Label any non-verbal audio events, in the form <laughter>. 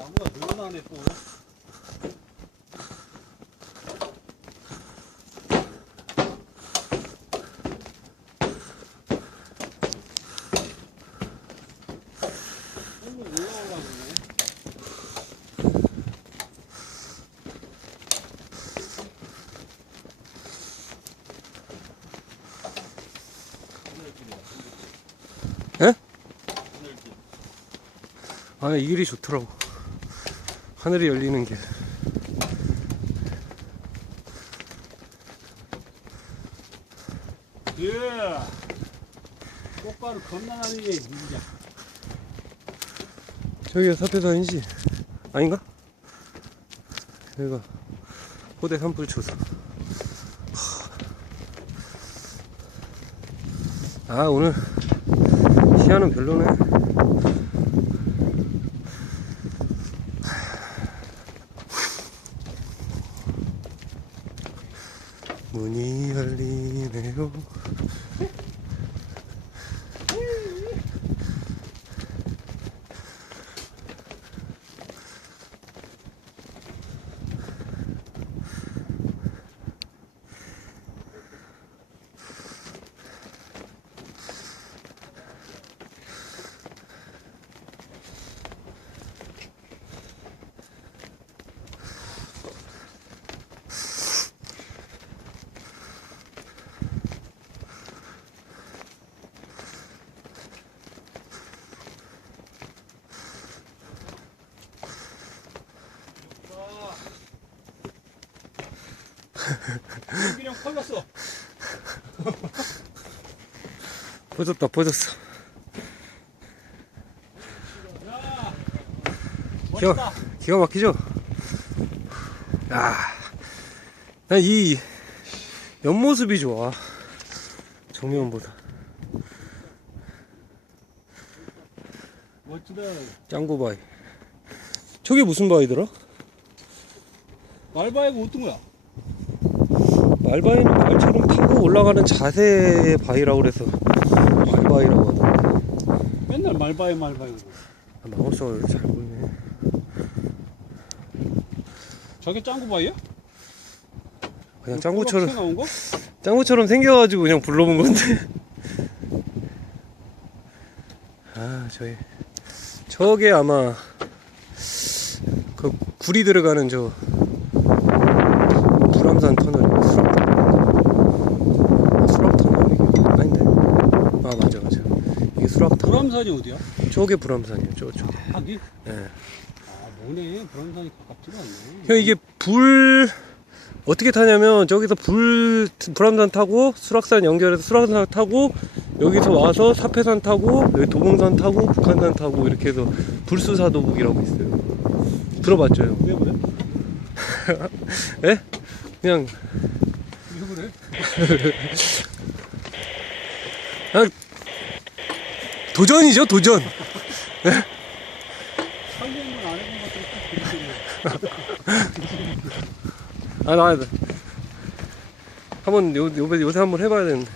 나무가 늘어나네 또. 에? 아, 이 길이 좋더라고. 하늘이 열리는 길. 예. 꽃가루 겁나 많이 내, 진짜. 저기가 사태산이지? 아닌가? 여기가 호대 산불 초소. 아, 오늘 시야는 별로네. 문이 열리네요. 그냥 털렸어. 퍼졌다, 퍼졌어. 야, 기가. 기가 막히죠? 야, 난 이 옆모습이 좋아. 정면보다. 멋지다. 짱구 바위. 저게 무슨 바위더라? 말바이가 어떤 거야? 말바위는 말처럼 타고 올라가는 자세의 바위라고 그래서 말바위라고 하던데. 맨날 말바이 말바이. 아, 마우스가 여기 잘 보이네. 저게 짱구바이야? 그냥 짱구처럼, 거? 짱구처럼 생겨가지고 그냥 불러본 건데. 아, 저기. 저게 아마 그 굴이 들어가는 저 불암산 터널, 수락 터널. 아, 수락 터널 이게 아닌데? 아, 맞아, 맞아. 이게 수락 터널. 불암산이 어디야? 저게 불암산이에요, 저쪽에. 하기? 예. 아, 뭐네. 불암산이 가깝지가 않네. 형 이게 불 어떻게 타냐면 저기서 불 불암산 타고 수락산 연결해서 수락산 타고 여기서 와서 사패산 타고 여기 도봉산 타고 북한산 타고 이렇게 해서 불수사도북이라고 있어요. 들어봤죠? 형? 왜 그래? <laughs> 예? 그냥 왜 그래? 도전이죠 도전. 것같은 아나 한번 요, 요 요새 한번 해봐야 되는데.